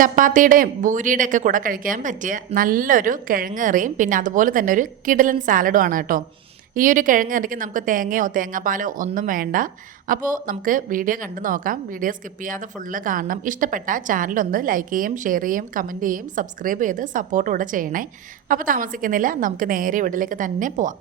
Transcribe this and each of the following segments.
ചപ്പാത്തിയുടെയും ബൂരിയുടെ ഒക്കെ കൂടെ കഴിക്കാൻ പറ്റിയ നല്ലൊരു കിഴങ്ങ് കറിയും പിന്നെ അതുപോലെ തന്നെ ഒരു കിടിലൻ സാലഡുമാണ് കേട്ടോ. ഈ ഒരു കിഴങ്ങ് കറിക്ക് നമുക്ക് തേങ്ങയോ തേങ്ങാപ്പാലോ ഒന്നും വേണ്ട. അപ്പോൾ നമുക്ക് വീഡിയോ കണ്ടു നോക്കാം. വീഡിയോ സ്കിപ്പ് ചെയ്യാതെ ഫുള്ള് കാണണം. ഇഷ്ടപ്പെട്ട ചാനലൊന്ന് ലൈക്ക് ചെയ്യും, ഷെയർ ചെയ്യും, കമൻറ്റ് ചെയ്യും, സബ്സ്ക്രൈബ് ചെയ്ത് സപ്പോർട്ട് കൂടെ ചെയ്യണേ. അപ്പോൾ താമസിക്കുന്നില്ല, നമുക്ക് നേരെ വീട്ടിലേക്ക് തന്നെ പോവാം.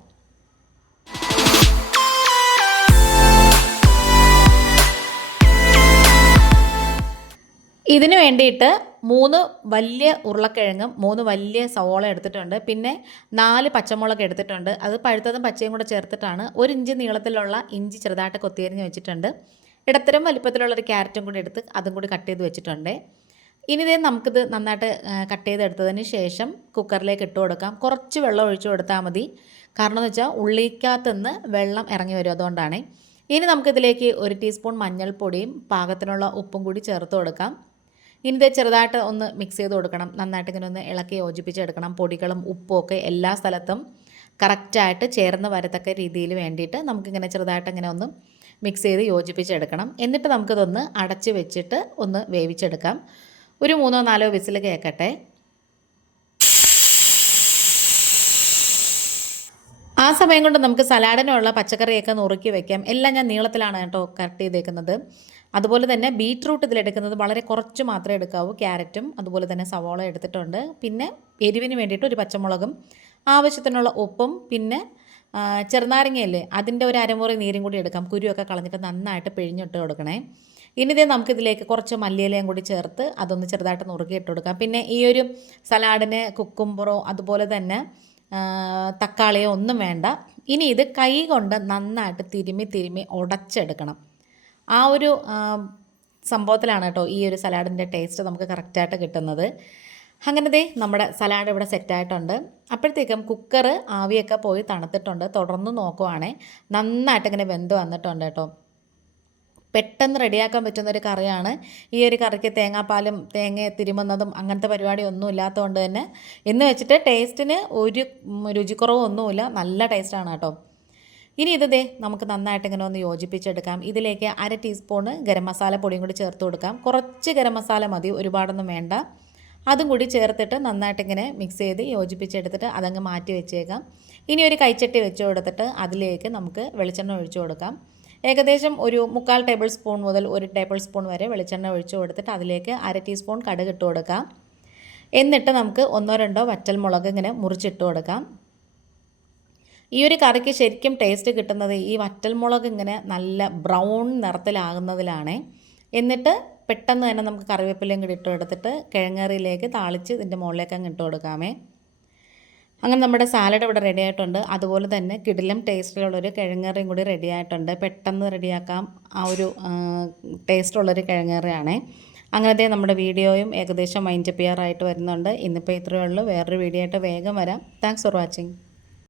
ഇതിന് വേണ്ടിയിട്ട് 3 വലിയ ഉരുളക്കിഴങ്ങും 3 വലിയ സവോള എടുത്തിട്ടുണ്ട്. പിന്നെ 4 പച്ചമുളക് എടുത്തിട്ടുണ്ട്. അത് പഴുത്തതും പച്ചയും കൂടെ ചേർത്തിട്ടാണ്. 1 ഇഞ്ച് നീളത്തിലുള്ള ഇഞ്ചി ചെറുതായിട്ട് കൊത്തിയരിഞ്ഞ് വെച്ചിട്ടുണ്ട്. ഇടത്തരം വലിപ്പത്തിലുള്ളൊരു ക്യാരറ്റും കൂടി എടുത്ത് അതും കൂടി കട്ട് ചെയ്ത് വെച്ചിട്ടുണ്ട്. ഇനി ഇതേ നമുക്കിത് നന്നായിട്ട് കട്ട് ചെയ്തെടുത്തതിന് ശേഷം കുക്കറിലേക്ക് ഇട്ട് കൊടുക്കാം. കുറച്ച് വെള്ളം ഒഴിച്ചു കൊടുത്താൽ മതി. കാരണം എന്ന് വെച്ചാൽ ഉള്ളിക്കകത്തുനിന്ന് വെള്ളം ഇറങ്ങി വരും, അതുകൊണ്ടാണ്. ഇനി നമുക്കിതിലേക്ക് 1 ടീസ്പൂൺ മഞ്ഞൾപ്പൊടിയും പാകത്തിനുള്ള ഉപ്പും കൂടി ചേർത്ത് കൊടുക്കാം. ഇനി ഇത് ചെറുതായിട്ട് ഒന്ന് മിക്സ് ചെയ്ത് കൊടുക്കണം. നന്നായിട്ട് ഇങ്ങനെ ഒന്ന് ഇളക്കി യോജിപ്പിച്ചെടുക്കണം. പൊടികളും ഉപ്പും ഒക്കെ എല്ലാ സ്ഥലത്തും കറക്റ്റായിട്ട് ചേർന്ന് വരത്തക്ക രീതിയിൽ വേണ്ടിയിട്ട് നമുക്കിങ്ങനെ ചെറുതായിട്ട് ഇങ്ങനെ ഒന്ന് മിക്സ് ചെയ്ത് യോജിപ്പിച്ചെടുക്കണം. എന്നിട്ട് നമുക്കിതൊന്ന് അടച്ച് വെച്ചിട്ട് ഒന്ന് വേവിച്ചെടുക്കാം. ഒരു 3-4 വിസിൽ കേൾക്കട്ടെ. ആ സമയം കൊണ്ട് നമുക്ക് സലാഡിനുള്ള പച്ചക്കറിയൊക്കെ നുറുക്കി വെക്കാം. എല്ലാം ഞാൻ നീളത്തിലാണ് കേട്ടോ കട്ട് ചെയ്തേക്കുന്നത്. അതുപോലെ തന്നെ ബീറ്റ്റൂട്ട് ഇതിലെടുക്കുന്നത് വളരെ കുറച്ച് മാത്രമേ എടുക്കാവൂ. ക്യാരറ്റും അതുപോലെ തന്നെ സവോള എടുത്തിട്ടുണ്ട്. പിന്നെ എരിവിന് വേണ്ടിയിട്ട് ഒരു പച്ചമുളകും ആവശ്യത്തിനുള്ള ഉപ്പും പിന്നെ ചെറുനാരങ്ങയല്ലേ അതിൻ്റെ ഒരു അരമുറി നീരും കൂടി എടുക്കാം. കുരുവൊക്കെ കളഞ്ഞിട്ട് നന്നായിട്ട് പിഴിഞ്ഞിട്ട് കൊടുക്കണേ. ഇനി ഇതേ നമുക്കിതിലേക്ക് കുറച്ച് മല്ലിയിലയും കൂടി ചേർത്ത് അതൊന്ന് ചെറുതായിട്ട് നുറുക്കിയിട്ട് കൊടുക്കാം. പിന്നെ ഈ ഒരു സലാഡിന് കുക്കുംബറോ അതുപോലെ തന്നെ തക്കാളിയോ ഒന്നും വേണ്ട. ഇനി ഇത് കൈ കൊണ്ട് നന്നായിട്ട് തിരുമ്മി ഉടച്ചെടുക്കണം. ആ ഒരു സംഭവത്തിലാണ് കേട്ടോ ഈ ഒരു സലാഡിൻ്റെ ടേസ്റ്റ് നമുക്ക് കറക്റ്റായിട്ട് കിട്ടുന്നത്. അങ്ങനെ നമ്മുടെ സലാഡ് ഇവിടെ സെറ്റായിട്ടുണ്ട്. അപ്പോഴത്തേക്കും കുക്കർ ആവിയൊക്കെ പോയി തണുത്തിട്ടുണ്ട്. തുടർന്ന് നോക്കുവാണേ നന്നായിട്ട് ഇങ്ങനെ വെന്ത് വന്നിട്ടുണ്ട് കേട്ടോ. പെട്ടെന്ന് റെഡിയാക്കാൻ പറ്റുന്നൊരു കറിയാണ്. ഈ ഒരു കറിക്ക് തേങ്ങാപ്പാലും തേങ്ങ തിരുമുന്നതും അങ്ങനത്തെ പരിപാടി ഒന്നും ഇല്ലാത്തതുകൊണ്ട് തന്നെ എന്ന് വെച്ചിട്ട് ടേസ്റ്റിന് ഒരു രുചിക്കുറവൊന്നുമില്ല. നല്ല ടേസ്റ്റാണ് കേട്ടോ. ഇനി ഇത് നമുക്ക് നന്നായിട്ട് ഇങ്ങനെ ഒന്ന് യോജിപ്പിച്ചെടുക്കാം. ഇതിലേക്ക് 1/2 ടീസ്പൂണ് ഗരം മസാല പൊടിയും കൂടി ചേർത്ത് കൊടുക്കാം. കുറച്ച് ഗരം മസാല മതി, ഒരുപാടൊന്നും വേണ്ട. അതും കൂടി ചേർത്തിട്ട് നന്നായിട്ട് ഇങ്ങനെ മിക്സ് ചെയ്ത് യോജിപ്പിച്ചെടുത്തിട്ട് അതങ്ങ് മാറ്റി വെച്ചേക്കാം. ഇനി ഒരു കൈച്ചട്ടി വെച്ച് കൊടുത്തിട്ട് അതിലേക്ക് നമുക്ക് വെളിച്ചെണ്ണ ഒഴിച്ചു കൊടുക്കാം. ഏകദേശം ഒരു 3/4 ടേബിൾ സ്പൂൺ മുതൽ 1 ടേബിൾ സ്പൂൺ വരെ വെളിച്ചെണ്ണ ഒഴിച്ചു കൊടുത്തിട്ട് അതിലേക്ക് 1/2 ടീസ്പൂൺ കടുക് ഇട്ട് കൊടുക്കാം. എന്നിട്ട് നമുക്ക് 1-2 വറ്റൽമുളക് ഇങ്ങനെ മുറിച്ചിട്ട് കൊടുക്കാം. ഈ ഒരു കറിക്ക് ശരിക്കും ടേസ്റ്റ് കിട്ടുന്നത് ഈ വറ്റൽമുളക് ഇങ്ങനെ നല്ല ബ്രൗൺ നിറത്തിലാകുന്നതിലാണ്. എന്നിട്ട് പെട്ടെന്ന് തന്നെ നമുക്ക് കറിവേപ്പിലയും കൂടി ഇട്ട് കൊടുത്തിട്ട് കിഴങ്ങറിയിലേക്ക് താളിച്ച് ഇതിൻ്റെ മുകളിലേക്ക് അങ്ങ് ഇട്ട് കൊടുക്കാമേ. അങ്ങനെ നമ്മുടെ സാലഡ് ഇവിടെ റെഡി ആയിട്ടുണ്ട്. അതുപോലെ തന്നെ കിടിലം ടേസ്റ്റിലുള്ളൊരു കിഴങ്ങറിയും കൂടി റെഡി ആയിട്ടുണ്ട്. പെട്ടെന്ന് റെഡിയാക്കാം. ആ ഒരു ടേസ്റ്റുള്ളൊരു കിഴങ്ങറിയാണ്. അങ്ങനത്തെ നമ്മുടെ വീഡിയോയും ഏകദേശം വൈൻഡപ്പ് ചെയ്യാറായിട്ട് വരുന്നുണ്ട്. ഇന്നിപ്പോൾ ഇത്രയേ ഉള്ളൂ. വേറൊരു വീഡിയോ ആയിട്ട് വേഗം വരാം. Thanks for watching.